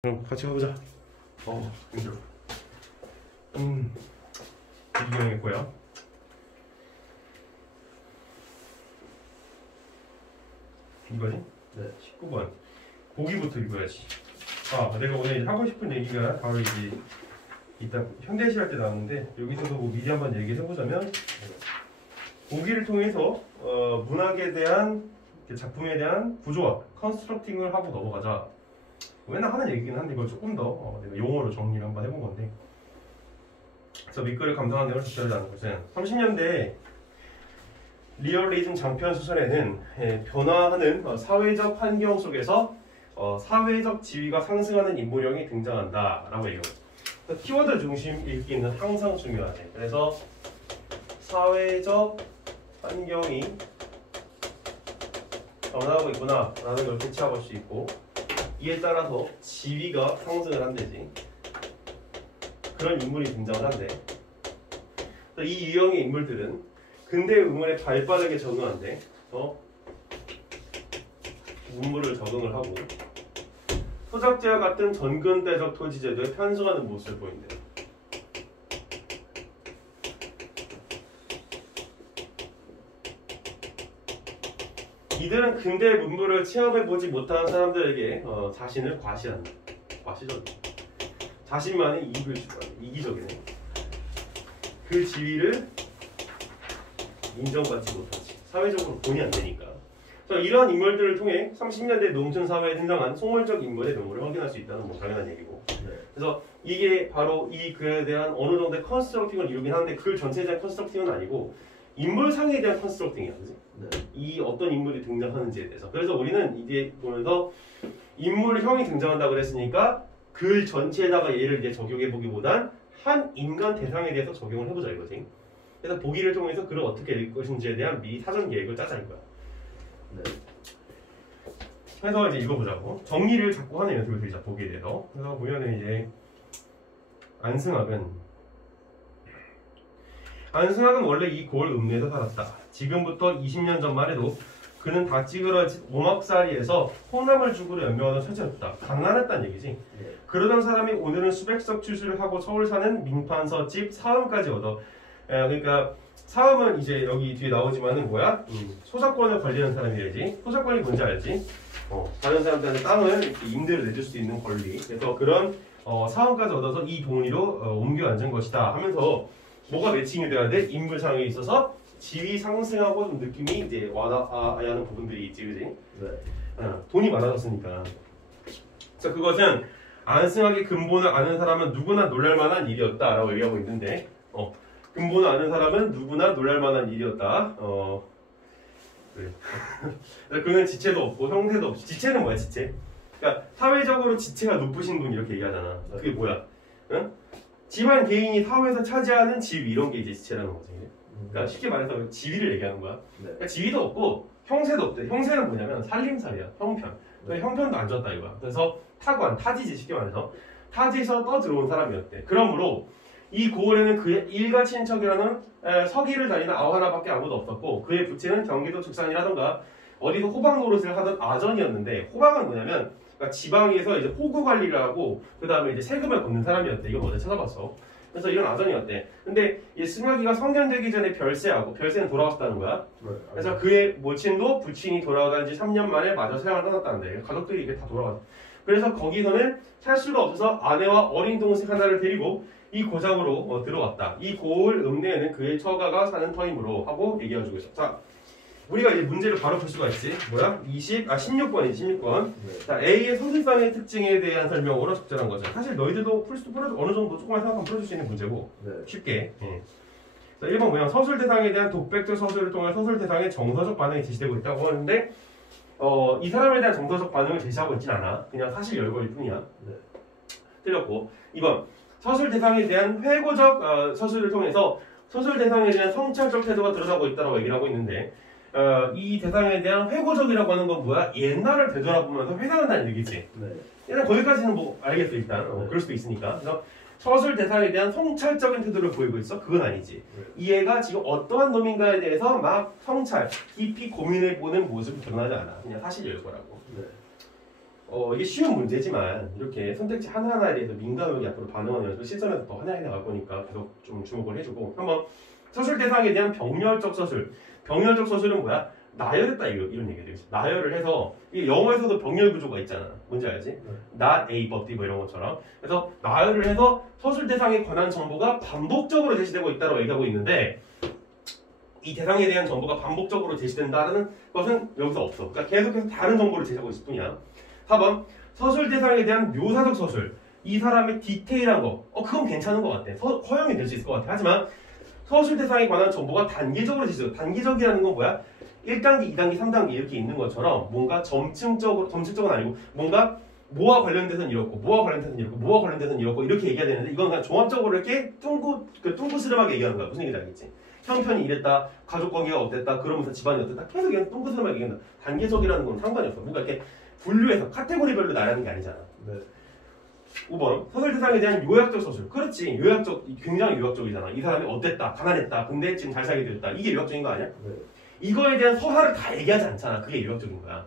그럼 같이 가보자. 힘들어. 이경했고요. 이거지? 네. 19번. 보기부터 읽어야지. 내가 오늘 하고 싶은 얘기가 바로 이제 이따 현대시 할 때 나왔는데 여기서도 뭐 미리 한번 얘기해보자면 보기를 통해서 문학에 대한 작품에 대한 구조화, 컨스트럭팅을 하고 넘어가자. 맨날 하는 얘기긴 한데 이걸 조금 더 내가 용어로 정리를 한번 해본 건데, 그래서 밑글을 감상하는 내용을 적절하는 것은 30년대 리얼리즘 장편 소설에는 변화하는 사회적 환경 속에서 사회적 지위가 상승하는 인물형이 등장한다 라고 얘기해요. 키워드 중심 읽기는 항상 중요하네. 그래서 사회적 환경이 변화하고 있구나 라는 걸 캐치해볼 수 있고, 이에 따라서 지위가 상승을 한대지. 그런 인물이 등장을 한대. 이 유형의 인물들은 근대 의문에 발빠르게 적응한대. 문물을 적응을 하고 소작제와 같은 전근대적 토지제도에 편승하는 모습을 보인대. 이들은 근대 문물을 체험해보지 못한 사람들에게 자신을 과시한다. 과시적. 자신만의 이익을 추구한다. 이기적이네. 그 지위를 인정받지 못하지. 사회적으로 본이 안 되니까. 이러한 인물들을 통해 30년대 농촌 사회에 등장한 속물적 인물의 면모를 확인할 수 있다는 당연한 얘기고. 네. 그래서 이게 바로 이 글에 대한 어느 정도의 컨스트럭팅을 이루긴 하는데 글 전체에 대한 컨스트럭팅은 아니고 인물상에 대한 컨스트럭팅이야, 그지? 네. 이 어떤 인물이 등장하는지에 대해서. 그래서 우리는 이제 보면서 인물형이 등장한다 그랬으니까 글 전체에다가 얘를 이제 적용해 보기보단 한 인간 대상에 대해서 적용을 해보자 이거지. 그래서 보기를 통해서 글을 어떻게 읽을 것인지에 대한 미리 사전 계획을 짜자 이거야. 네. 그래서 이제 읽어보자고. 정리를 자꾸 하네요, 들자 보기에 대해서. 그래서 보면은 이제 안승학은 원래 이 고을 읍내에서 살았다. 지금부터 20년 전만 해도 그는 다 찌그러진 오막살이에서 호남을 죽으려 연명하던 처지였다. 가난했단 얘기지. 네. 그러던 사람이 오늘은 수백석 추수를 하고 서울 사는 민판서집 사음까지 얻어. 그러니까 사음은 이제 여기 뒤에 나오지만은 뭐야? 소작권을 관리하는 사람이야지. 소작권이 뭔지 알지? 다른 사람들한테 땅을 이렇게 임대를 내줄 수 있는 권리. 그래서 그런 사음까지 얻어서 이 동리로 옮겨 앉은 것이다 하면서 뭐가 매칭이 돼야 돼? 인물상에 있어서 지위 상승하고 좀 느낌이 이제 와닿아야 하는 부분들이 있지, 그지? 네. 돈이 많아졌으니까. 자, 그것은 안승학의 근본을 아는 사람은 누구나 놀랄만한 일이었다라고 얘기하고 있는데, 근본을 아는 사람은 누구나 놀랄만한 일이었다. 그래. 그는 지체도 없고 형태도 없이. 지체는 뭐야, 지체? 그러니까 사회적으로 지체가 높으신 분 이렇게 얘기하잖아. 그게 뭐야? 응? 집안 개인이 사회에서 차지하는 지위 이런 게 이제 지체라는 거지. 그러니까 쉽게 말해서 지위를 얘기하는 거야. 네. 그러니까 지위도 없고 형세도 없대. 형세는 뭐냐면 살림살이야. 형편. 네. 형편도 안 좋았다 이거야. 그래서 타관, 타지지 쉽게 말해서 타지에서 떠들어온 사람이었대. 그러므로 이 고을에는 그의 일가 친척이라는 서기를 다니는 아우 하나밖에 아무도 없었고, 그의 부친은 경기도 축산이라던가 어디서 호박 노릇을 하던 아전이었는데, 호박은 뭐냐면 그러니까 지방에서 이제 호구 관리를 하고 그 다음에 이제 세금을 걷는 사람이었대. 이거 어제 찾아봤어. 그래서 이런 아전이었대. 근데 이 승학이가 성년되기 전에 별세하고, 별세는 돌아왔다는 거야. 네. 그래서 그의 모친도 부친이 돌아간 지 3년 만에 마저 세상을 떠났다는데, 가족들이 이게 다 돌아갔어. 그래서 거기서는 살 수가 없어서 아내와 어린 동생 하나를 데리고 이 고장으로 들어왔다. 이 고을 읍내에는 그의 처가가 사는 터이므로 하고 얘기해주고 있어. 자, 우리가 이제 문제를 바로 풀 수가 있지. 뭐야? 16번이지, 16번. 네. 자, A의 서술상의 특징에 대한 설명으로 적절한 거죠. 사실 너희들도 어느 정도 조금만 생각하면 풀어줄 수 있는 문제고, 네. 쉽게. 자, 1번 뭐야? 서술 대상에 대한 독백적 서술을 통해 서술 대상의 정서적 반응이 제시되고 있다고 하는데, 이 사람에 대한 정서적 반응을 제시하고 있진 않아. 그냥 사실 열거일 뿐이야. 네. 틀렸고. 2번 서술 대상에 대한 회고적 서술을 통해서 서술 대상에 대한 성찰적 태도가 드러나고 있다고 얘기를 하고 있는데, 이 대상에 대한 회고적이라고 하는 건 뭐야? 옛날을 되돌아보면서 회상한다는 얘기지. 네. 일단 거기까지는 뭐 알겠어 일단. 그럴 수도 있으니까. 그래서 서술 대상에 대한 성찰적인 태도를 보이고 있어? 그건 아니지. 이 애가 지금 어떠한 놈인가에 대해서 막 성찰, 깊이 고민해보는 모습이 드러나지 않아. 그냥 사실 열거라고. 네. 이게 쉬운 문제지만 이렇게 선택지 하나하나에 대해서 민감하게 앞으로 반응하는 연습을 실전에서 더 하나하나 나갈 거니까 계속 좀 주목을 해주고 한번 서술 대상에 대한 병렬적 서술. 병렬적 서술은 뭐야? 나열했다 이런 얘기예요. 나열을 해서 이 영어에서도 병렬 구조가 있잖아. 뭔지 알지? not A but D 뭐 이런 것처럼. 그래서 나열을 해서 서술 대상에 관한 정보가 반복적으로 제시되고 있다고 얘기하고 있는데 이 대상에 대한 정보가 반복적으로 제시된다는 것은 여기서 없어. 그러니까 계속해서 다른 정보를 제시하고 있을 뿐이야. 4번 서술 대상에 대한 묘사적 서술. 이 사람의 디테일한 거. 그건 괜찮은 것 같아. 허용이 될 수 있을 것 같아. 하지만 서술 대상에 관한 정보가 단계적으로 제시돼. 단계적이라는 건 뭐야? 1단계, 2단계, 3단계 이렇게 있는 것처럼 뭔가 점층적으로, 점층적은 아니고 뭔가 뭐와 관련돼서는 이렇고 뭐와 관련돼서는 이렇고 뭐와 관련돼서는 이렇고 이렇게 얘기해야 되는데 이건 그냥 종합적으로 이렇게 둥그스름하게 얘기하는 거야. 무슨 얘기인지 알겠지? 형편이 이랬다, 가족관계가 어땠다, 그러면서 집안이 어땠다 계속 그냥 둥그스름하게 얘기한다. 단계적이라는 건 상관이 없어. 뭔가 이렇게 분류해서 카테고리별로 나라는 게 아니잖아. 네. 5번 서술 대상에 대한 요약적 서술. 그렇지. 요약적, 굉장히 요약적이잖아. 이 사람이 어땠다, 가난했다, 근데 지금 잘 살게 됐다. 이게 요약적인 거 아니야? 네. 이거에 대한 서사를 다 얘기하지 않잖아. 그게 요약적인 거야.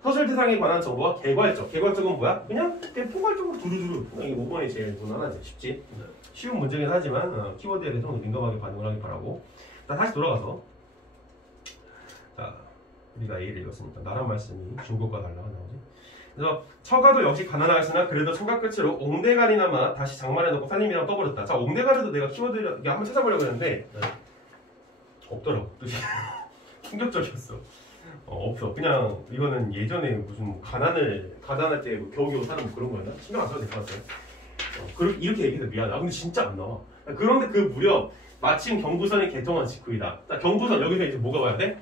서술 대상에 관한 정보가 개괄적. 개괄적은 뭐야? 그냥 포괄적으로 두루두루. 이게 5번이 제일 무난하지. 쉽지? 네. 쉬운 문제긴 하지만 키워드에 대해서 좀 민감하게 반응을 하길 바라고. 자, 다시 돌아가서 자, 우리가 A를 읽었으니까 나란 말씀이 중국과 달라가 나오지. 그래서 처가도 역시 가난하였으나 그래도 처가 끝으로 옹대가리나마 다시 장만해 놓고 살림이랑 떠버렸다. 자, 옹대가리도 내가 키워드를 한번 찾아보려고 했는데 네. 없더라고. 뜻이 충격적이었어. 없어. 그냥 이거는 예전에 무슨 뭐 가난할 때 뭐 겨우겨우 사는 뭐 그런 거였나? 신경 안 써도 될 것 같아요. 이렇게 얘기해서 미안해. 근데 진짜 안 나와. 그런데 그 무렵 마침 경부선이 개통한 직후이다. 자, 경부선 여기서 이제 뭐가 봐야 돼?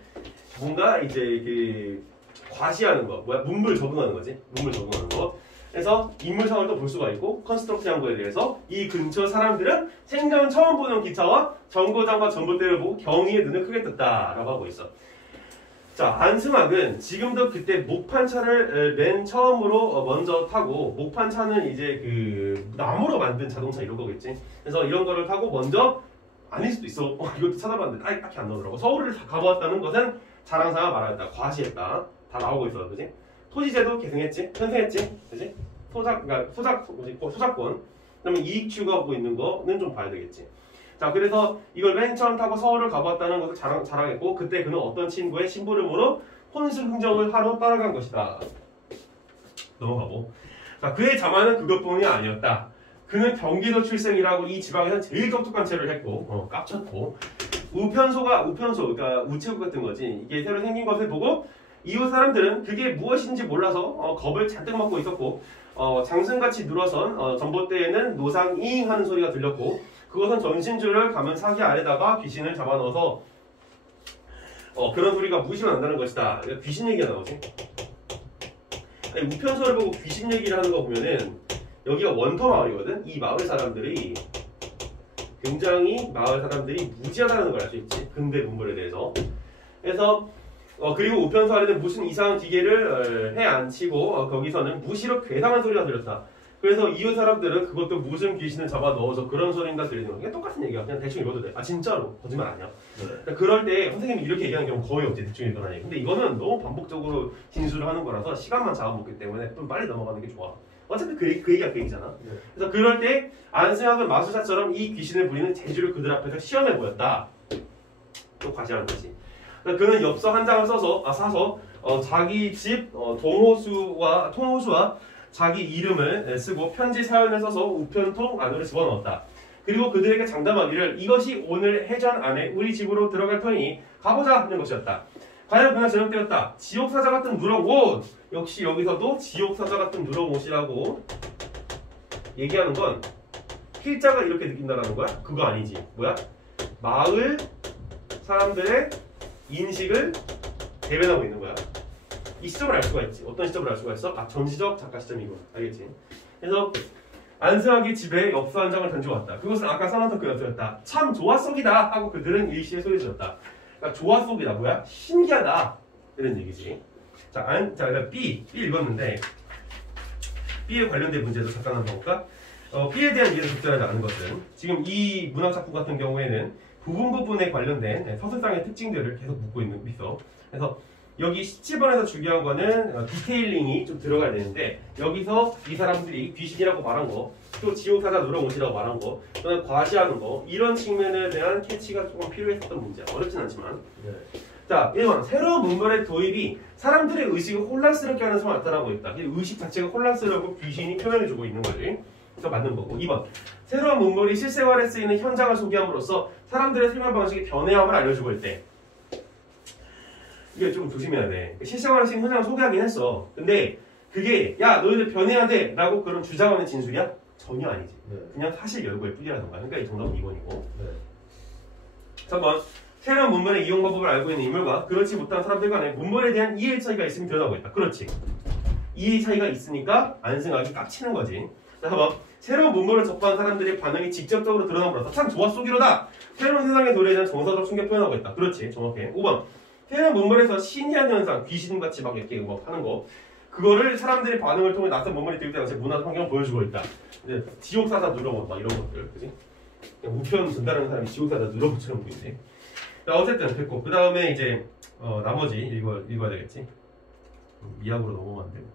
뭔가 이제 그 과시하는 거, 뭐야? 문물 적응하는 거지. 문물 적응하는 거. 그래서 인물상을 또 볼 수가 있고 컨스트럭트한 거에 대해서 이 근처 사람들은 생전 처음 보는 기차와 정거장과 전봇대를 보고 경의의 눈을 크게 떴다라고 하고 있어. 자, 안승학은 지금도 그때 목판차를 맨 처음으로 먼저 타고, 목판차는 이제 그 나무로 만든 자동차 이런 거겠지. 그래서 이런 거를 타고 먼저, 아닐 수도 있어. 이것도 찾아봤는데 딱히 안 나오더라고. 서울을 가보았다는 것은 자랑삼아 말하였다. 과시했다. 다 나오고 있어, 그지? 토지제도 계승했지, 편승했지, 그지? 소작권. 그러면 이익 추구하고 있는 거는 좀 봐야 되겠지. 자, 그래서 이걸 맨 처음 타고 서울을 가봤다는 것을 자랑했고, 그때 그는 어떤 친구의 심부름으로 혼술 흥정을 하러 따라간 것이다. 넘어가고. 자, 그의 자만은 그것뿐이 아니었다. 그는 경기도 출생이라고 이 지방에서 제일 똑똑한 채를 했고, 깝쳤고, 우편소, 그러니까 우체국 같은 거지. 이게 새로 생긴 것을 보고 이웃 사람들은 그게 무엇인지 몰라서 겁을 잔뜩 먹고 있었고, 장승같이 늘어선 전봇대에는 노상잉 하는 소리가 들렸고, 그것은 전신줄을 감은 사기 아래다가 귀신을 잡아넣어서 그런 소리가 무시가 난다는 것이다. 귀신 얘기가 나오지. 아니, 우편소를 보고 귀신 얘기를 하는 거 보면은 여기가 원터 마을이거든. 이 마을 사람들이 굉장히 무지하다는 걸 알 수 있지. 근대 문물에 대해서. 그래서 그리고 우편소 안에는 무슨 이상한 기계를 해 앉히고 거기서는 무시로 괴상한 소리가 들렸다. 그래서 이웃 사람들은 그것도 무슨 귀신을 잡아 넣어서 그런 소리인가 들리는 거. 그냥 똑같은 얘기야. 그냥 대충 읽어도 돼. 아, 진짜로. 거짓말 아니야. 그러니까 그럴 때 선생님이 이렇게 얘기하는 경우 거의 없지. 대충 읽어라니. 근데 이거는 너무 반복적으로 진술을 하는 거라서 시간만 잡아먹기 때문에 좀 빨리 넘어가는 게 좋아. 어차피 그 얘기가 그 얘기잖아. 그래서 그럴 때 안승학은 마술사처럼 이 귀신을 부리는 재주를 그들 앞에서 시험해 보였다. 또 과시하는 거지. 그러니까 그는 엽서 한 장을 사서 자기 집 통호수와 자기 이름을 쓰고 편지 사연을 써서 우편통 안으로 집어넣었다. 그리고 그들에게 장담하기를 이것이 오늘 해전 안에 우리 집으로 들어갈 터이니 가보자 하는 것이었다. 과연 그날 저녁 때였다. 지옥사자 같은 누렁옷. 역시 여기서도 지옥사자 같은 누렁옷이라고 얘기하는 건 필자가 이렇게 느낀다는 거야? 그거 아니지. 뭐야? 마을 사람들의 인식을 대변하고 있는 거야. 이 시점을 알 수가 있지. 어떤 시점을 알 수가 있어? 아, 전시적 작가 시점이고. 알겠지? 그래서 안승학이 집에 엽서 한 장을 던져왔다. 그것은 아까 써놨던 그 엽서였다. 참 좋았속이다 하고 그들은 일시에 소리 질렀다. 그러니까 좋았속이다. 뭐야? 신기하다. 이런 얘기지. 자, 그러니까 B 읽었는데 B에 관련된 문제도 잠깐 한번 볼까? B에 대한 이해를 적절하지 않은 것은 지금 이 문학작품 같은 경우에는 부분에 관련된 서술상의 특징들을 계속 묻고 있어. 그래서 여기 17번에서 중요한 거는 디테일링이 좀 들어가야 되는데 여기서 이 사람들이 귀신이라고 말한 거, 또 지옥사자 누렁옷이라고 말한 거, 또는 과시하는 거 이런 측면에 대한 캐치가 조금 필요했었던 문제야. 어렵진 않지만. 네. 자, 1번 새로운 문물의 도입이 사람들의 의식을 혼란스럽게 하는 점을 나타나고 있다. 의식 자체가 혼란스럽고 귀신이 표현해주고 있는 거지. 그래서 맞는 거고. 2번 새로운 문물이 실생활에 쓰이는 현장을 소개함으로써 사람들의 생활 방식이 변해함을 알려주고 있을 때 이게 좀 조심해야 돼. 실생활에 쓰이는 현장을 소개하긴 했어. 근데 그게 야 너희들 변해야 돼 라고 그런 주장하는 진술이야? 전혀 아니지. 네. 그냥 사실 열고의 뿐이라던가. 그러니까 이 정답은 2번이고. 네. 3번 새로운 문물의 이용 방법을 알고 있는 인물과 그렇지 못한 사람들 간에 문물에 대한 이해 차이가 있으면 드러나고 있다. 그렇지. 이해 차이가 있으니까 안승하기 깝치는 거지. 자, 4번 새로운 문물을 접한 사람들의 반응이 직접적으로 드러남으로써 참 좋았소 기로다. 새로운 세상의 도리에 대한 정서적 충격 표현하고 있다. 그렇지. 정확해. 5번 새로운 문물에서 신기한 현상, 귀신같이 막 이렇게 막 하는 거 그거를 사람들의 반응을 통해 낯선 문물이 되기 때문에 문화 환경을 보여주고 있다. 지옥사자 누렁옷 막 이런 것들, 그지? 그냥 우편 전달하는 사람이 지옥사자 누렁옷처럼 보이네. 자, 어쨌든 됐고 그 다음에 이제 나머지 읽어야 되겠지. 이학으로 넘어가면 되고.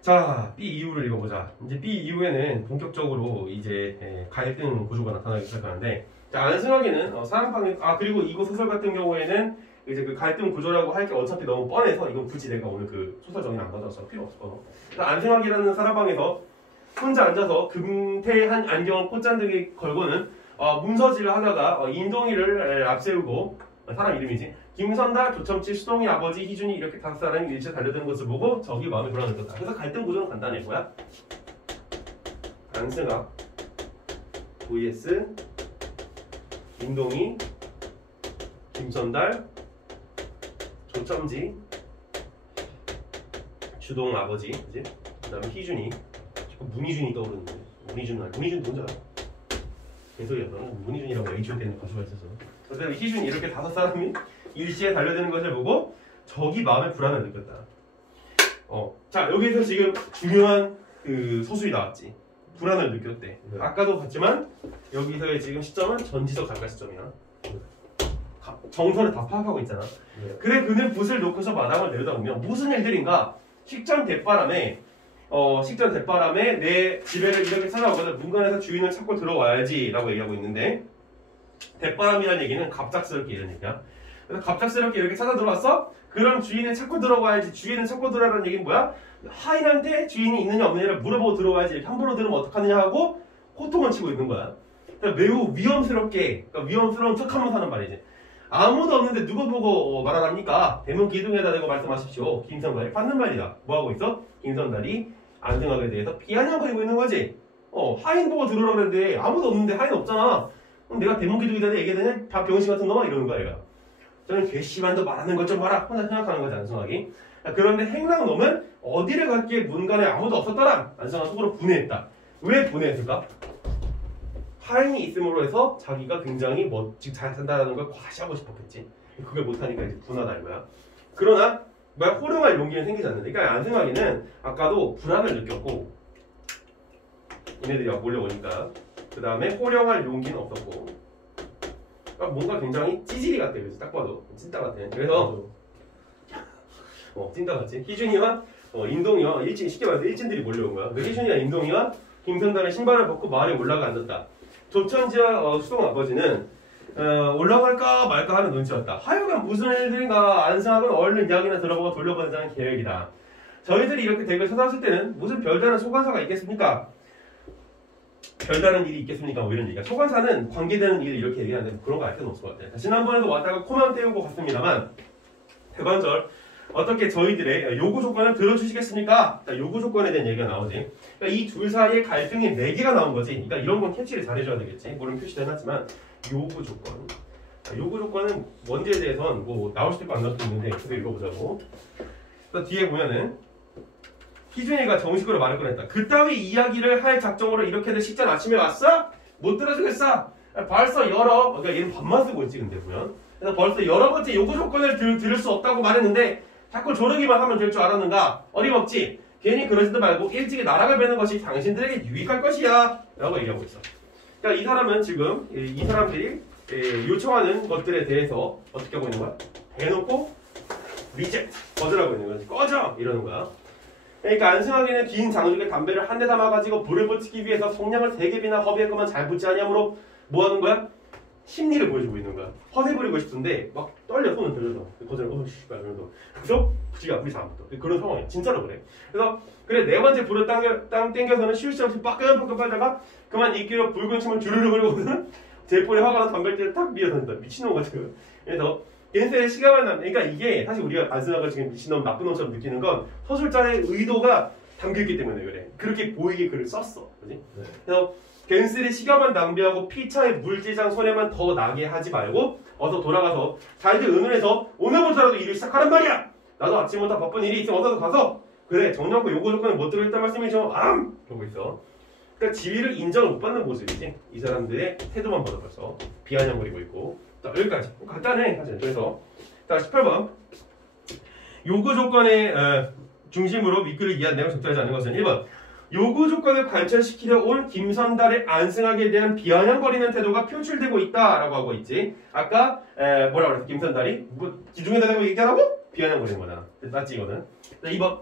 자, B 이후를 읽어보자. 이제 B 이후에는 본격적으로 이제 갈등 구조가 나타나기 시작하는데, 자, 안승하게는 사랑방에 그리고 이거 소설 같은 경우에는 이제 그 갈등 구조라고 할 게 어차피 너무 뻔해서 이건 굳이 내가 오늘 그 소설 정리 안 가져서 필요 없어. 안승학이라는 사람방에서 혼자 앉아서 금태한 안경을 꽃잔등에 걸고는 문서질을 하다가 인동이를 앞세우고 사람 이름이지 김선달, 조첨치, 수동이 아버지, 희준이 이렇게 5사람이 일체 달려드는 것을 보고 적이 마음에 불안해졌다. 그래서 갈등 구조는 간단해. 뭐야? 안승학 vs 인동이, 김선달, 조첨지, 주동 아버지, 그지? 그 다음에 희준이, 문희준이 떠오르는데 문희준 뭔지 알아? 개소리야. 너는 문희준이라고 H.O. 때는 가수가 있어서. 그다음에 희준이 이렇게 5사람이 일시에 달려드는 것을 보고 적이 마음에 불안을 느꼈다. 자 여기서 지금 중요한 그 서술이 나왔지. 불안을 느꼈대. 네. 아까도 봤지만 여기서의 지금 시점은 전지적 작가 시점이야. 정서를 다 파악하고 있잖아. 네. 그래 그는 붓을 놓고서 마당을 내려다보면 무슨 일들인가 식전 대바람에 내 집에를 이렇게 찾아오거든. 문간에서 주인을 찾고 들어와야지 라고 얘기하고 있는데 대바람이라는 얘기는 갑작스럽게 이런 얘기야. 그래서 갑작스럽게 이렇게 찾아 들어왔어? 그럼 주인을 찾고 들어와야지. 주인을 찾고 들어라는 얘기는 뭐야? 하인한테 주인이 있느냐 없느냐를 물어보고 들어와야지. 이렇게 함부로 들으면 어떡하느냐 하고 호통을 치고 있는 거야. 그러니까 매우 위험스러운 척하면서 하는 말이지. 아무도 없는데 누구 보고 말하랍니까? 대문 기둥에다 대고 말씀하십시오. 김선달이 받는 말이다. 뭐하고 있어? 김선달이 안승학에 대해서 비아냥거리고 있는 거지. 하인 보고 들어오라 그랬는데 아무도 없는데 하인 없잖아. 그럼 내가 대문 기둥에다 얘기하더니 다 병신 같은 놈아 이러는 거야 얘가. 저는 괘씸한도 말하는 것 좀 봐라. 혼자 생각하는 거지 안승학이. 그런데 행랑놈은 어디를 갔기에 문간에 아무도 없었더라. 안승학 속으로 분해했다. 왜 분해했을까? 하인이 있음으로 해서 자기가 굉장히 멋지게 잘 산다는 걸 과시하고 싶었겠지. 그걸 못하니까 이제 분하다 이거야. 그러나 호령할 용기는 생기지 않는데, 그러니까 안승학이는 아까도 불안을 느꼈고 얘네들이 막 몰려오니까 그 다음에 호령할 용기는 없었고, 그러니까 뭔가 굉장히 찌질이 같아. 그래서 딱 봐도 찐따 같아. 그래서 찐따 같지. 희준이와 인동이와 쉽게 말해서 일진들이 몰려온 거야. 희준이와 인동이와 김선달의 신발을 벗고 마을에 올라가 앉았다. 조천지와 수동 아버지는 올라갈까 말까 하는 눈치였다. 하여간 무슨 일들인가. 안승학은 얼른 이야기나 들어보고 돌려보내자는 계획이다. 저희들이 이렇게 댁을 찾아왔을 때는 무슨 별다른 소관사가 있겠습니까? 별다른 일이 있겠습니까? 뭐 이런 얘기야. 소관사는 관계되는 일을 이렇게 얘기하는데 그런 거 알 필요는 없을 것 같아. 지난번에도 왔다가 코만 떼우고 갔습니다만 대관절 어떻게 저희들의 요구 조건을 들어주시겠습니까? 요구 조건에 대한 얘기가 나오지. 그러니까 이 둘 사이의 갈등이 4개가 나온 거지. 그러니까 이런 건 캐치를 잘 해줘야 되겠지. 물론 표시도 해놨지만 요구 조건. 요구 조건은 뭔지에 대해서는 뭐 나올 수도 있고 안 나올 수도 있는데 그거 읽어보자고. 또 뒤에 보면은 희준이가 정식으로 말을 꺼냈다. 그따위 이야기를 할 작정으로 이렇게들 식전 아침에 왔어? 못 들어주겠어. 벌써 그러니까 얘는 반만 쓰고 있지 근데 보면. 그래서 벌써 여러 번째 요구 조건을 들을 수 없다고 말했는데 자꾸 조르기만 하면 될 줄 알았는가? 어림없지. 괜히 그러지도 말고 일찍이 나락을 베는 것이 당신들에게 유익할 것이야 라고 얘기하고 있어. 그러니까 이 사람은 지금 이 사람들이 요청하는 것들에 대해서 어떻게 하고 있는 거야? 해놓고 리젝트 거절하고 있는 거지. 꺼져 이러는 거야. 그러니까 안승환이는 긴 장죽에 담배를 한 대 담아가지고 불을 붙이기 위해서 성냥을 3겹이나 허비했건만 잘 붙지 아니하므로 뭐 하는 거야? 심리를 보여주고 있는 거야. 허세 부리고 싶은데 막 떨려 손을 들려서 거절을 씨발 이러면서 그래서 붙이기 앞이 잘 안 붙어. 그런 상황이야. 진짜로 그래. 그래서 그래 네 번째 불을 땅 땡겨서는 쉴 새 없이 빠끈빠끈 빨다가 그만 이끼로 붉은 침을 주르르 흘리고는 제뿔에 화가 나 담배대를 탁 밀어던진다. 미친놈 같아. 그래서 겐셀의 시간만 남. 그러니까 이게 사실 우리가 안승환가 지금 미친놈 나쁜 놈처럼 느끼는 건 서술자의 의도가 담겨있기 때문에 그래. 그렇게 보이게 글을 썼어. 그지? 네. 그래서 겐슬의 시간만 낭비하고 피차의 물질장 손해만 더 나게 하지 말고 어서 돌아가서 잘들 의논해서 오늘부터라도 일을 시작하란 말이야. 나도 아침부터 바쁜 일이 있으면 어서 가서 그래 정리하고 요구 조건을 못 들어있단 말씀이죠. 그러고 있어. 그러니까 지위를 인정을 못 받는 모습이지. 이 사람들의 태도만 봐도 벌써 비아냥거리고 있고. 자 여기까지 간단해 사실. 그래서 자 18번 요구 조건의 중심으로 밑글을 이해한 내용을 적절하지 않는 것은 1번 요구 조건을 관철시키려 온 김선달의 안승학에 대한 비아냥거리는 태도가 표출되고 있다라고 하고 있지. 아까 뭐라고 그랬어? 김선달이 뭐 기중에다 대고 얘기하라고? 비아냥거리는 거잖아. 맞지 이거는. 자 2번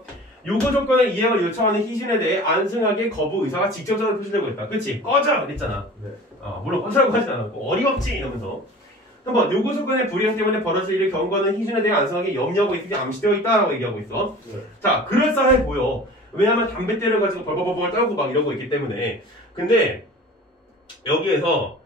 요구 조건의 이행을 요청하는 희신에 대해 안승학의 거부 의사가 직접적으로 표출되고 있다. 그치? 꺼져! 그랬잖아. 네. 물론 꺼져라고 하진 않았고 어림없지 이러면서 3번 요구 조건의 불이행 때문에 벌어질 일을 경고하는 희준에 대해 안승학이 염려하고 있으니 암시되어 있다라고 얘기하고 있어. 네. 자 그럴싸해 보여. 왜냐하면 담뱃대를 가지고 벌벌벌벌 떨고 막 이러고 있기 때문에. 근데 여기에서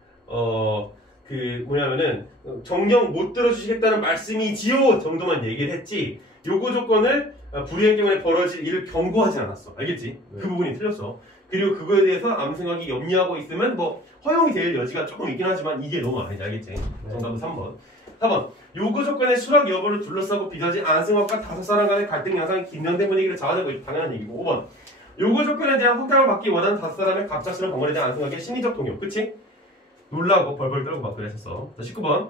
그 뭐냐면은 정녕 못 들어주시겠다는 말씀이지요 정도만 얘기를 했지 요구 조건을 불이행 때문에 벌어질 일을 경고하지 않았어. 알겠지? 네. 그 부분이 틀렸어. 그리고 그거에 대해서 암승학이 염려하고 있으면 뭐 허용이 될 여지가 조금 있긴 하지만 이게 너무 아니지. 알겠지? 정답은 3번. 4번 요구 조건의 수락 여부를 둘러싸고 빚어진 안승학과 5사람 간의 갈등 양상이 긴장된 분위기를 자아내고 있다. 당연한 얘기고. 5번 요구 조건에 대한 확답을 받기 원하는 5사람의 갑작스러운 방문에 대한 안승학의 심리적 동요. 그치? 놀라고 벌벌 떨고 막 그랬었어. 자 19번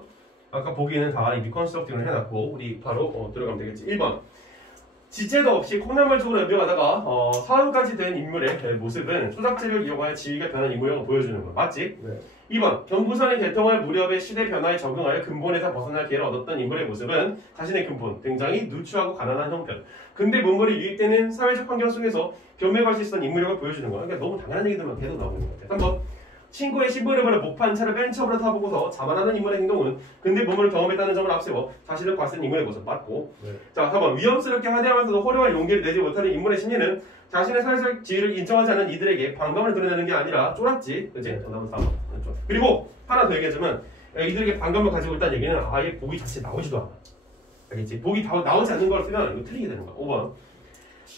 아까 보기에는 다 이미 컨스트럭팅을 해놨고 우리 바로 들어가면 되겠지. 1번 지체도 없이 콩나물쪽으로 연병하다가 사흘까지 된 인물의 모습은 소작제를 이용하여 지위가 변한 인물형을 보여주는 거야. 맞지? 네. 2번 경부선의 개통할 무렵의 시대 변화에 적응하여 근본에서 벗어날 기회를 얻었던 인물의 모습은 자신의 근본, 굉장히 누추하고 가난한 형편. 근데 문물이 유입되는 사회적 환경 속에서 변매할 수 있었던 인물형을 보여주는 거야. 그러니까 너무 당연한 얘기들만 계속 나오는 것 같아. 3번 친구의 신부를 보려 목판 차를 맨 처음으로 타보고서 자만하는 인물의 행동은 근데 몸을 경험했다는 점을 앞세워 자신을 과쓴 인물의 모습 맞고. 네. 자 4번 위험스럽게 하대하면서도 호려한 용기를 내지 못하는 인물의 심리는 자신의 사회적 지위를 인정하지 않는 이들에게 반감을 드러내는 게 아니라 쫄았지. 그치? 네. 정답은 4번. 그리고 하나 더 얘기하자면 이들에게 반감을 가지고 있다는 얘기는 아예 보기 자체 나오지도 않아. 알겠지? 보기 나오지 않는 걸 쓰면 이거 틀리게 되는 거야. 5번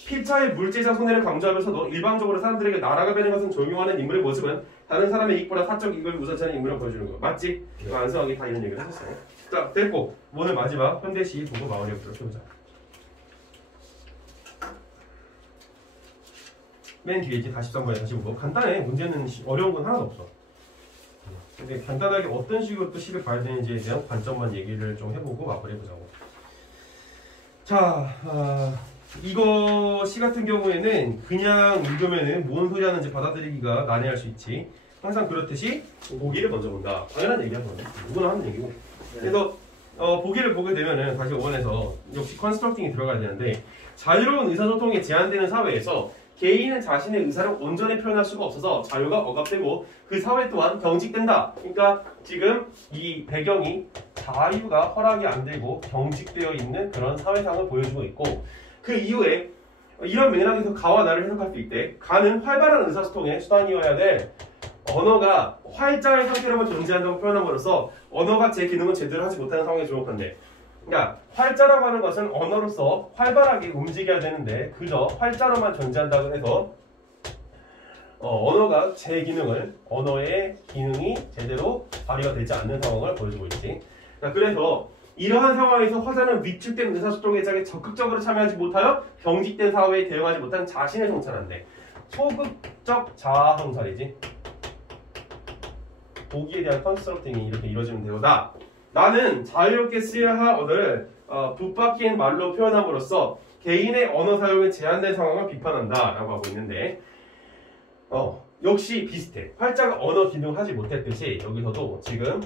피차의 물질적 손해를 강조하면서도 일방적으로 사람들에게 나라가 되는 것은 적용하는 인물의 모습은 다른 사람의 이익보다 사적 이익을 우선시하는 인물을 보여주는 거 맞지? 네. 안성하게 다 이런 얘기를 했었어. 자 됐고 오늘 마지막 현대시 보고 마무리해보도록 해보자. 맨 뒤에 있지 43번에 다시 보고 간단해. 문제는 어려운 건 하나도 없어. 근데 간단하게 어떤 식으로 또 시를 봐야 되는지에 대한 관점만 얘기를 좀 해보고 마무리해보자고. 자 이거 시 같은 경우에는 그냥 읽으면은 뭔 소리 하는지 받아들이기가 난해할 수 있지. 항상 그렇듯이 보기를 먼저 본다. 당연한 얘기야 그건. 누구나 하는 얘기고. 그래서 보기를 보게 되면은 다시 5번에서 역시 컨스트럭팅이 들어가야 되는데 자유로운 의사소통이 제한되는 사회에서 개인은 자신의 의사를 온전히 표현할 수가 없어서 자유가 억압되고 그 사회 또한 경직된다. 그러니까 지금 이 배경이 자유가 허락이 안 되고 경직되어 있는 그런 사회상을 보여주고 있고 그 이후에 이런 맥락에서 가와 나를 해석할 수 있대. 가는 활발한 의사소통의 수단이어야 돼. 언어가 활자의 상태로만 존재한다고 표현함으로써 언어가 제 기능을 제대로 하지 못하는 상황에 주목한대. 그러니까 활자라고 하는 것은 언어로서 활발하게 움직여야 되는데 그저 활자로만 존재한다고 해서 언어가 제 기능을 언어의 기능이 제대로 발휘가 되지 않는 상황을 보여주고 있지. 그래서 이러한 상황에서 화자는 위축된 의사소통의 장에 적극적으로 참여하지 못하여 경직된 사회에 대응하지 못한 자신을 성찰한대. 소극적 자아 성찰이지. 보기에 대한 컨스트럭팅이 이렇게 이루어지면 되오다. 나는 자유롭게 쓰여야 할 언어를 붙박힌 말로 표현함으로써 개인의 언어 사용에 제한된 상황을 비판한다 라고 하고 있는데 역시 비슷해. 활자가 언어 기능하지 못했듯이 여기서도 지금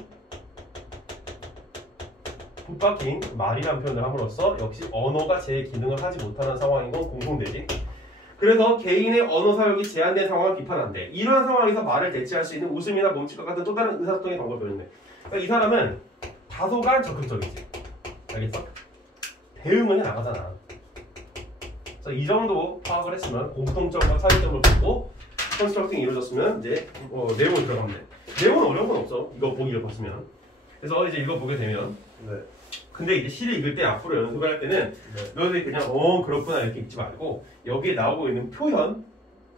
붙박힌 말이라는 표현을 함으로써 역시 언어가 제 기능을 하지 못하는 상황인 건 공통되지. 그래서 개인의 언어 사용이 제한된 상황을 비판한대. 이러한 상황에서 말을 대체할 수 있는 웃음이나 몸짓과 같은 또 다른 의사소통의 방법을 배우는데, 그러니까 이 사람은 다소간 적극적이지. 알겠어? 대응은 나가잖아. 그래서 이 정도 파악을 했으면 공통점과 차이점을 보고 컨스트럭팅이 이루어졌으면 이제 내용을 들어가면 돼. 내용은 어려운 건 없어. 이거 보기를 봤으면. 그래서 이제 읽어보게 되면 네. 근데 이제 시를 읽을 때 앞으로 연습을 할 때는 네. 너희들이 그냥 그렇구나 이렇게 읽지 말고 여기에 나오고 있는 표현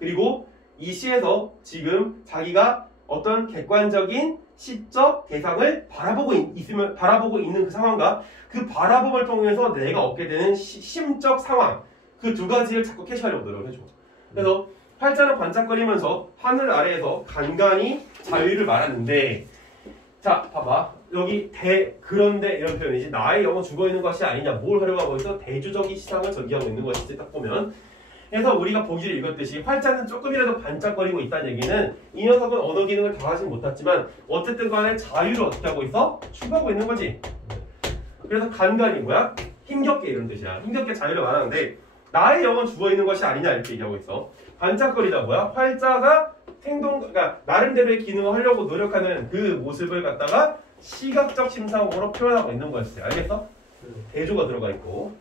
그리고 이 시에서 지금 자기가 어떤 객관적인 시적 대상을 바라보고 있는 그 상황과 그 바라봄을 통해서 내가 얻게 되는 심적 상황 그 두 가지를 자꾸 캐치하려고 노력을 해줘. 그래서 활자는 반짝거리면서 하늘 아래에서 간간히 자유를 말하는데 자 봐봐 여기 그런데 이런 표현이지 나의 영은 죽어있는 것이 아니냐 뭘 하려고 하고 있어 대주적인 시상을 전개하고 있는 것이지 딱 보면 그래서 우리가 보기를 읽었듯이 활자는 조금이라도 반짝거리고 있다는 얘기는 이 녀석은 언어 기능을 다 하진 못했지만 어쨌든 간에 자유를 어떻게 하고 있어? 추구하고 있는 거지. 그래서 간간이 뭐야? 힘겹게 이런 뜻이야. 힘겹게 자유를 말하는데 나의 영은 죽어있는 것이 아니냐 이렇게 얘기하고 있어. 반짝거리다 뭐야? 활자가 그러니까 나름대로의 기능을 하려고 노력하는 그 모습을 갖다가 시각적 심상으로 표현하고 있는 거였어요. 알겠어? 대조가 들어가 있고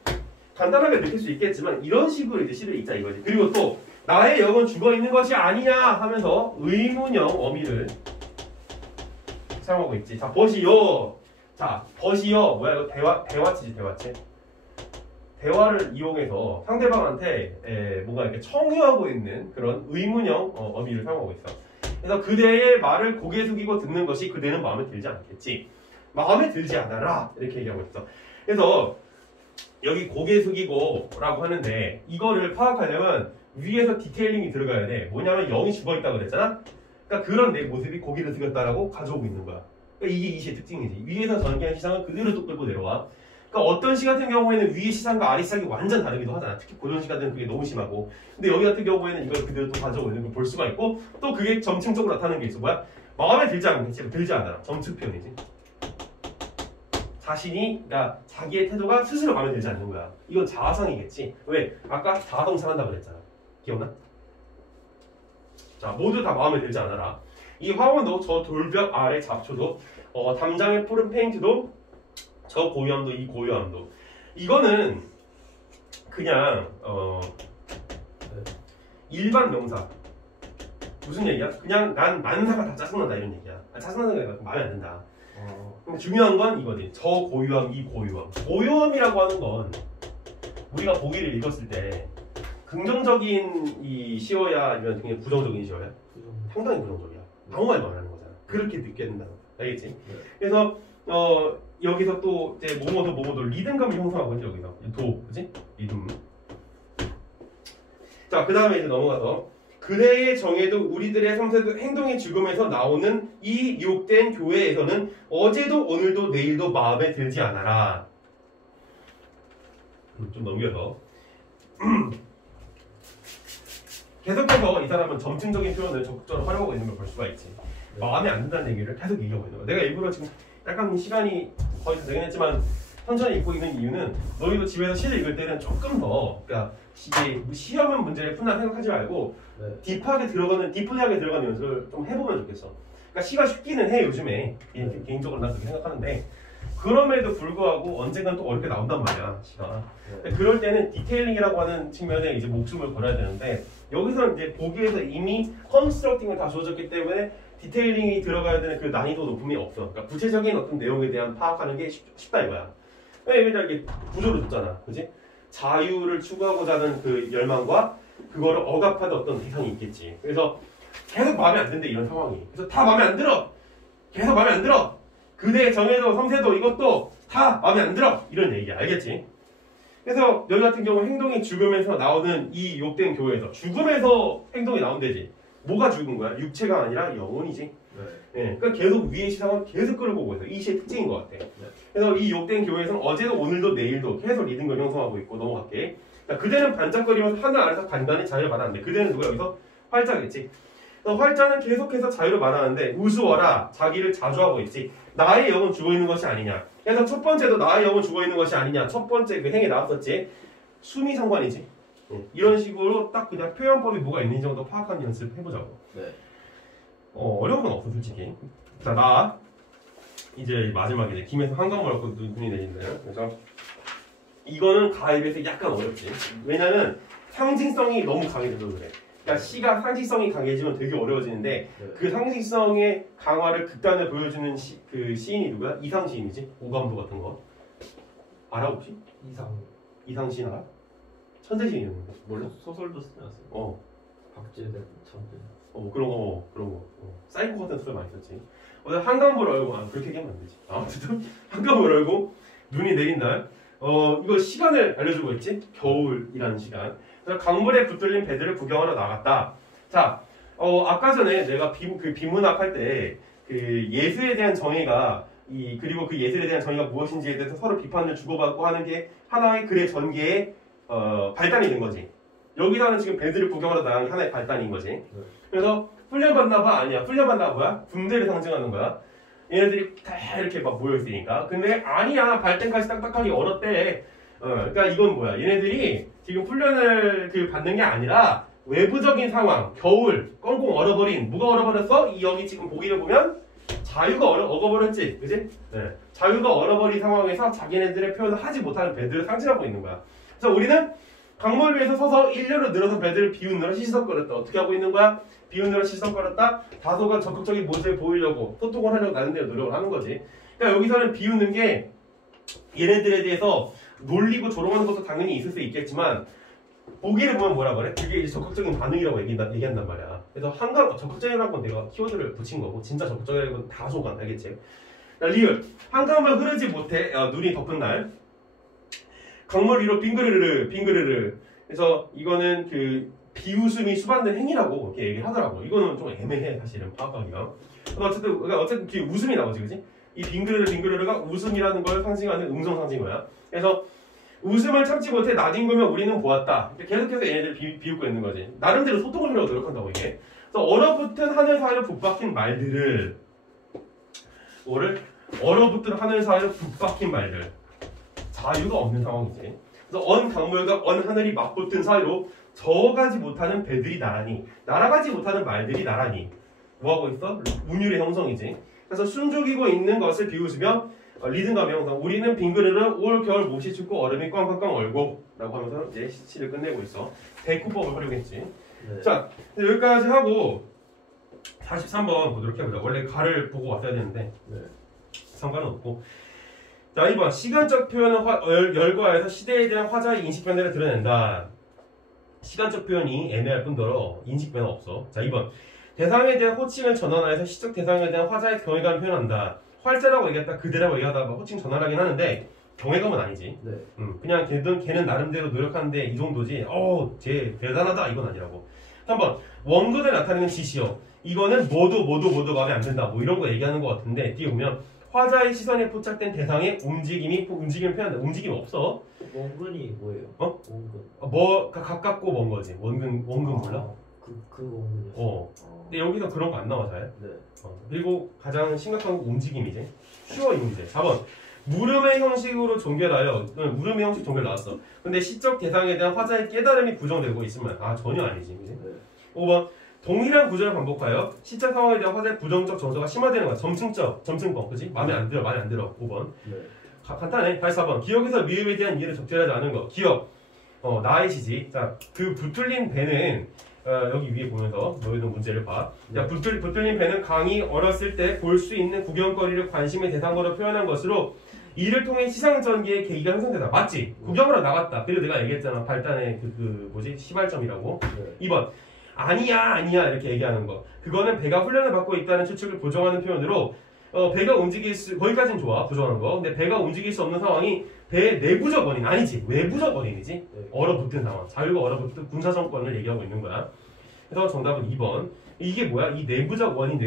간단하게 느낄 수 있겠지만 이런 식으로 이제 시를 읽자 이거지. 그리고 또 나의 영은 죽어 있는 것이 아니냐 하면서 의문형 어미를 사용하고 있지. 자 벗이요. 자 벗이요. 뭐야 이거 대화치지 대화치. 대화를 이용해서 상대방한테 뭔가 이렇게 청유하고 있는 그런 의문형 어미를 사용하고 있어. 그래서 그대의 말을 고개 숙이고 듣는 것이 그대는 마음에 들지 않겠지. 마음에 들지 않아라 이렇게 얘기하고 있어. 그래서 여기 고개 숙이고 라고 하는데 이거를 파악하려면 위에서 디테일링이 들어가야 돼. 뭐냐면 영이 죽어있다고 그랬잖아. 그러니까 그런 내 모습이 고개를 숙였다라고 가져오고 있는 거야. 그러니까 이게 이 시의 특징이지. 위에서 전개한 시상은 그대로 또 끌고 내려와. 그러니까 어떤 시 같은 경우에는 위의 시상과 아래 시상이 완전 다르기도 하잖아. 특히 고전 시 같은 그게 너무 심하고. 근데 여기 같은 경우에는 이걸 그대로 또 가져오는 걸 볼 수가 있고 또 그게 점층적으로 나타나는 게 있어. 뭐야? 마음에 들지 않겠지. 들지 않아. 점층 표현이지. 자신이 그러니까 자기의 태도가 스스로 마음에 들지 않는 거야. 이건 자아상이겠지. 왜? 아까 자아성 상한다고 그랬잖아. 기억나? 자 모두 다 마음에 들지 않아라. 이 화원도 저 돌벽 아래 잡초도 담장에 푸른 페인트도 저 고요함도 이 고요함도 이거는 그냥 일반 명사 무슨 얘기야? 그냥 난 만사가 다 짜증난다 이런 얘기야. 짜증나는 게 아니라 마음에 안 든다. 근데 중요한 건 이거지. 저 고요함 이 고요함. 고요함이라고 하는 건 우리가 보기를 읽었을 때 긍정적인 이 시어야 아니면 그냥 부정적인 시어야? 상당히 부정적이야. 아무 말도 안 하는 거잖아. 그렇게 느껴진다. 알겠지? 네. 그래서 여기서 또 이제 뭐뭐도 리듬감을 형성하고 있지 여기서 그지? 리듬. 자 그 다음에 이제 넘어가서 그대의 정에도 우리들의 섬세도 행동의 죽음에서 나오는 이 유혹된 교회에서는 어제도 오늘도 내일도 마음에 들지 않아라. 좀 넘겨서 계속해서 이 사람은 점층적인 표현을 적극적으로 활용하고 있는 걸 볼 수가 있지. 마음에 안 든다는 얘기를 계속 얘기하고 있는 거야. 내가 일부러 지금 약간 시간이 거의 다 되긴 했지만 천천히 읽고 있는 이유는 너희도 집에서 시를 읽을 때는 조금 더 그러니까 이게 시험은 문제를 푼다 생각하지 말고 딥하게 들어가는 연습을 좀 해보면 좋겠어. 그러니까 시가 쉽기는 해 요즘에 개인적으로 난 그렇게 생각하는데 그럼에도 불구하고 언젠간 또 어렵게 나온단 말이야 시가. 그럴 때는 디테일링이라고 하는 측면에 이제 목숨을 걸어야 되는데 여기서 이제 보기에서 이미 컨스트럭팅을 다 주어졌기 때문에 디테일링이 들어가야 되는 그 난이도 높음이 없어. 그러니까 구체적인 어떤 내용에 대한 파악하는 게 쉽다 이거야. 왜냐면 이게 구조를 줬잖아, 그지? 자유를 추구하고자 하는 그 열망과 그거를 억압하는 어떤 대상이 있겠지. 그래서 계속 마음에 안 든대 이런 상황이. 그래서 다 마음에 안 들어. 계속 마음에 안 들어. 그대의 정에도 섬세도 이것도 다 마음에 안 들어. 이런 얘기야, 알겠지? 그래서 여기 같은 경우 행동이 죽음에서 나오는 이 욕된 교회에서 죽음에서 행동이 나온대지. 뭐가 죽은 거야? 육체가 아니라 영혼이지. 네. 그러니까 계속 위의 시상을 계속 끌고 오고 있어. 이 시의 특징인 것 같아. 그래서 이 욕된 교회에서는 어제도 오늘도 내일도 계속 리듬을 형성하고 있고 넘어갈게. 그러니까 그대는 반짝거리면서 하늘 아래서 간간히 자유를 받았는데 그대는 누가 여기서 활자겠지. 활자는 계속해서 자유를 말하는데 우스워라 자기를 자주 하고 있지. 나의 영은 죽어 있는 것이 아니냐. 그래서 첫 번째도 나의 영은 죽어 있는 것이 아니냐. 첫 번째 그 행에 나왔었지. 숨이 상관이지. 이런 식으로 딱 그냥 표현법이 뭐가 있는지 정도 파악하는 연습 해보자고. 네. 어려운 건 없어 솔직히. 자, 나 이제 마지막에 이제 김에서 한강물 얻고 눈이 내린대요. 그래서 이거는 가에 비해서 약간 어렵지. 왜냐면 상징성이 너무 강해져서 그래. 그러니까 시가 상징성이 강해지면 되게 어려워지는데 네. 그 상징성의 강화를 극단을 보여주는 그 시인이 누구야? 이상 시인이지. 오감도 같은 거. 알아 혹시? 이상 시인 알아? 천재 시인이었는데. 몰라? 소설도 쓰지 않았어요? 박제된 천재. 그런 거. 사이코 같은 소설 많이 썼지. 한강물 얼고 그렇게 얘기하면 안 되지. 아무튼 한강물 얼고 눈이 내린 날. 이거 시간을 알려주고 있지. 겨울이라는 시간. 그래서 강물에 붙들린 배들을 구경하러 나갔다. 자, 아까 전에 내가 비문학 할 때 그 예술에 대한 정의가 그리고 그 예술에 대한 정의가 무엇인지에 대해서 서로 비판을 주고받고 하는 게 하나의 글의 전개의 발단이 된 거지. 여기서는 지금 배들을 구경하러 나간 게 하나의 발단인 거지. 그래서 훈련받나 봐? 아니야. 훈련받나 뭐야? 군대를 상징하는 거야. 얘네들이 다 이렇게 막 모여있으니까. 근데 아니야. 발등까지 딱딱하게 얼었대. 그러니까 이건 뭐야? 얘네들이 지금 훈련을 받는 게 아니라 외부적인 상황, 겨울, 꽁꽁 얼어버린, 뭐가 얼어버렸어? 여기 지금 보기를 보면 자유가 얼어버렸지. 그지? 네. 자유가 얼어버린 상황에서 자기네들의 표현을 하지 못하는 배들을 상징하고 있는 거야. 그래서 우리는 강물 위에서 서서 일렬로 늘어선 배들을 비웃느라 시시석거렸다. 어떻게 하고 있는 거야? 비웃느라 시시석거렸다. 다소간 적극적인 모습을 보이려고 소통을 하려고 나름대로 노력을 하는 거지. 그러니까 여기서는 비웃는 게 얘네들에 대해서 놀리고 조롱하는 것도 당연히 있을 수 있겠지만 보기를 보면 뭐라 그래? 그게 이제 적극적인 반응이라고 얘기한단 말이야. 그래서 적극적이라는 건 내가 키워드를 붙인 거고 진짜 적극적이라는 건 다소간 알겠지? 리을 한강물 흐르지 못해 눈이 덮은 날 강물 위로 빙그르르 그래서 이거는 그 비웃음이 수반된 행위라고 이렇게 얘기를 하더라고. 이거는 좀 애매해 사실은 파악하기가. 어쨌든 그 웃음이 나오지 그지? 이 빙그르르가 웃음이라는 걸 상징하는 음성 상징어야. 그래서 웃음을 참지 못해 나뒹구며 우리는 보았다. 계속해서 얘네들 비웃고 있는 거지. 나름대로 소통을 하려고 노력한다고 이게. 그래서 얼어붙은 하늘 사이로 붙박힌 말들을 얼어붙은 하늘 사이로 붙박힌 말들. 자유가 없는 상황이지. 그래서 언 강물과 언 하늘이 맞붙은 사이로 저어가지 못하는 배들이 나란히 날아가지 못하는 말들이 나란히 뭐하고 있어? 운율의 형성이지. 그래서 숨죽이고 있는 것을 비웃으며 리듬감의 형성. 우리는 빙그르르 올 겨울 못이 춥고 얼음이 꽝꽝꽝 얼고 라고 하면서 이제 시를 끝내고 있어. 대꾸법을 활용했지. 네. 자 여기까지 하고 43번 보도록 해보자. 원래 가를 보고 왔어야 되는데 네. 상관은 없고. 자 2번 시간적 표현은 열거하여서 시대에 대한 화자의 인식 변화를 드러낸다. 시간적 표현이 애매할 뿐더러 인식 변화 없어. 자 2번 대상에 대한 호칭을 전환하여서 시적 대상에 대한 화자의 경외감을 표현한다. 활자라고 얘기했다 그대라고 얘기하다가 호칭 전환하긴 하는데 경외감은 아니지. 네. 그냥 걔는 나름대로 노력하는데 이 정도지. 쟤 대단하다 이건 아니라고. 3번 원근을 나타내는 지시어. 이거는 모두 마음에 안 든다 뭐 이런 거 얘기하는 것 같은데 뒤에 보면 화자의 시선에 포착된 대상의 움직임을 표현한다. 움직임 없어. 원근이 뭐예요? 원근. 가깝고 먼 거지. 원근 몰라? 그 원근이요. 근데 여기서 그런 거 안 나와 잘. 네. 그리고 가장 심각한 건 움직임이지. 쉬워 이 문제. 4번 물음의 형식으로 종결하여. 물음의 형식 종결 나왔어. 근데 시적 대상에 대한 화자의 깨달음이 부정되고 있으면 전혀 아니지. 그치? 네. 5번 동일한 구절을 반복하여 시적 상황에 대한 화자의 부정적 정서가 심화되는 거야. 점층법. 그치? 마음에 안 들어. 5번 네. 간단해. 84번 기억에서 미음에 대한 이해를 적절하지 않은 거. 기억 나의 시지. 자, 그 붙들린 배는 여기 위에 보면서 너희는 문제를 봐. 자, 붙들린 배는 강이 얼었을 때 볼 수 있는 구경거리를 관심의 대상으로 표현한 것으로 이를 통해 시상전개의 계기가 형성되다. 맞지? 구경하러 나갔다. 그리고 내가 얘기했잖아. 발단의 시발점이라고. 네. 2번 아니야 이렇게 얘기하는 거. 그거는 배가 훈련을 받고 있다는 추측을 부정하는 표현으로 배가 거기까지는 좋아. 부정하는 거. 근데 배가 움직일 수 없는 상황이 배의 내부적 원인 아니지. 외부적 원인이지. 네. 얼어붙은 상황. 자유가 얼어붙은 군사정권을 얘기하고 있는 거야. 그래서 정답은 2번. 이게 뭐야? 이 내부적 원인.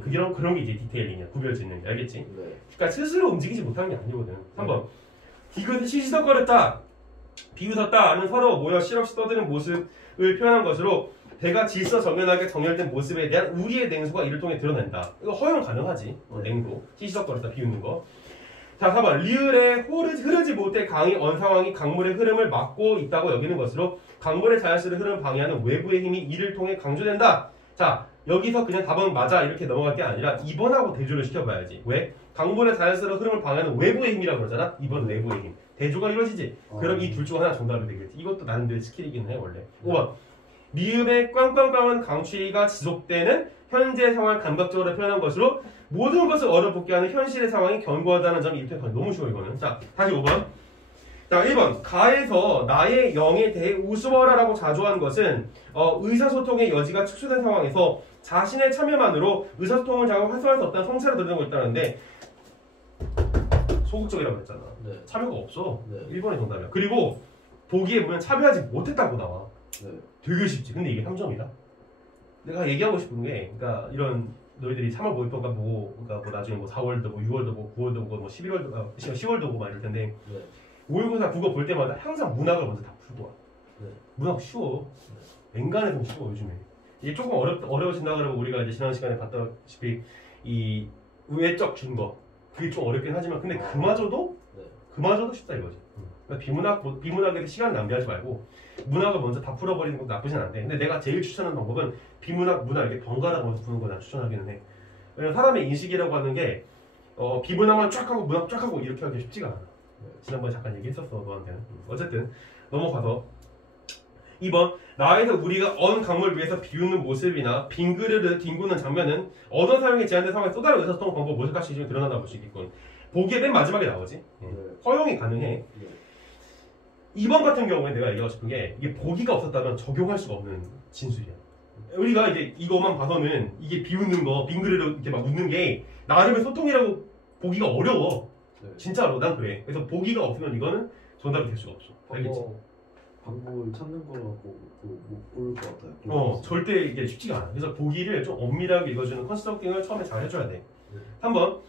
그런 게 이제 디테일링이야. 구별짓는 게. 알겠지? 네. 그러니까 스스로 움직이지 못하는 게 아니거든. 3번. 디귿이 시시덕거렸다. 비웃었다. 는 서로 모여 실없이 떠드는 모습을 표현한 것으로 배가 질서 정연하게 정렬된 모습에 대한 우리의 냉소가 이를 통해 드러낸다. 이거 허용 가능하지. 냉도. 시시석거렸다 비우는 거. 자, 4번. 리을에 흐르지 못해 강이 언 상황이 강물의 흐름을 막고 있다고 여기는 것으로 강물의 자연스러운 흐름을 방해하는 외부의 힘이 이를 통해 강조된다. 자, 여기서 그냥 답은 맞아 이렇게 넘어갈 게 아니라 2번하고 대조를 시켜봐야지. 왜? 강물의 자연스러운 흐름을 방해하는 외부의 힘이라고 그러잖아. 2번 내부의 힘. 대조가 이루어지지. 그럼 이 둘 중 하나 정답이 되겠지. 이것도 나름대로 스킬이긴 해 원래. 5번. 미음의 꽝꽝꽝한 강추위가 지속되는 현재 상황을 감각적으로 표현한 것으로 모든 것을 얼어붙게 하는 현실의 상황이 견고하다는 점이 이렇게 너무 쉬워 이거는. 자, 다시 5번. 자, 1번. 가에서 나의 영에 대해 우스워라라고 자조한 것은 의사소통의 여지가 축소된 상황에서 자신의 참여만으로 의사소통을 활성화할 수 없다는 성찰을 드러내고 있다는데 소극적이라고 했잖아. 네. 참여가 없어. 네. 1번이 정답이야. 그리고 보기에 보면 참여하지 못했다고 나와. 네. 되게 쉽지. 근데 이게 3점이다. 내가 얘기하고 싶은 게, 그러니까 이런 너희들이 3월 모의평가 보고, 그러니까 뭐 나중에 뭐 4월도 보고, 6월도 보고, 9월도 보고, 뭐 11월도, 10월도 보고 막 이럴 텐데, 네. 모의고사 국어 볼 때마다 항상 문학을 먼저 다 풀고 와. 네. 문학 쉬워. 맹간에서 쉬워 요즘에. 이게 조금 어려워진다 그러고 우리가 이제 지난 시간에 봤다시피 이 외적 준거 그게 좀 어렵긴 하지만 근데 그마저도 쉽다 이거지. 그러니까 비문학에 시간 낭비하지 말고 문학을 먼저 다 풀어버리는 것도 나쁘진 않은데 근데 내가 제일 추천하는 방법은 비문학, 문학 이렇게 번갈아 가면서 푸는 거 난 추천하기는 해. 왜냐면 사람의 인식이라고 하는 게 비문학만 쫙 하고 문학 쫙 하고 이렇게 하기 쉽지가 않아. 지난번에 잠깐 얘기했었어 너한테는. 어쨌든 넘어가서 2번 나에서 우리가 언 강물 위에서 비우는 모습이나 빈 그릇을 뒹구는 장면은 언어 사용에 제한된 상황에 또 다른 의사소통 방법 모색할 수 있으면 드러난다 볼 수 있겠군. 보기에 맨 마지막에 나오지. 허용이 가능해. 2번 같은 경우에 내가 얘기하고 싶은 게 이게 보기가 없었다면 적용할 수가 없는 진술이야. 우리가 이제 이거만 봐서는 이게 비웃는 거, 빈 그릇을 이렇게 막 웃는 게 나름의 소통이라고 보기가 어려워. 진짜로 난 그래. 그래서 보기가 없으면 이거는 정답이 될 수가 없어. 알겠지? 방법을 찾는 거라고 못 볼 것 같아요. 절대 이게 쉽지가 않아. 그래서 보기를 좀 엄밀하게 읽어주는 컨스트럭팅을 처음에 잘 해줘야 돼. 3번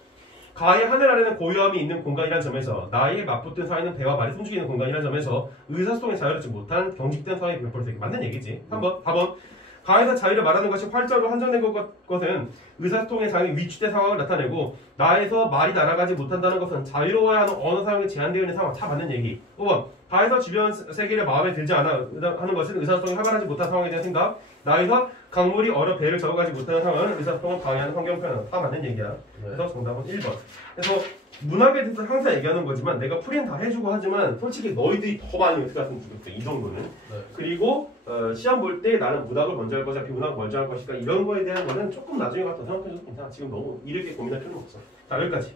가의 하늘 아래는 고요함이 있는 공간이라는 점에서 나의 맞붙은 사이는 배와 말이 숨죽이는 공간이라는 점에서 의사소통에 자유롭지 못한 경직된 상황이 벌써 맞는 얘기지. 3번 4번 가에서 자유를 말하는 것이 활자로 한정된 것은 의사소통의 장애 위축된 상황을 나타내고 나에서 말이 날아가지 못한다는 것은 자유로워야 하는 언어 사용이 제한되어 있는 상황. 다 맞는 얘기. 5번 가에서 주변 세계를 마음에 들지 않아 하는 것은 의사소통이 활발하지 못한 상황에 대한 생각. 나에서 강물이 얼어 배를 적어가지 못하는 상황은 의사소통을 방해하는 환경 표현. 다 맞는 얘기야. 그래서 정답은 1번. 그래서 문학에 대해서 항상 얘기하는 거지만 내가 풀이는 다 해주고 하지만 솔직히 너희들이 더 많이 어떻게 했으면 좋겠어. 이 정도는. 그리고 시험 볼 때 나는 문학을 먼저 할 것이야 비문학을 먼저 할 것일까 이런 거에 대한 거는 조금 나중에 가서 생각해줘도 괜찮아. 지금 너무 이르게 고민할 필요는 없어. 자 여기까지.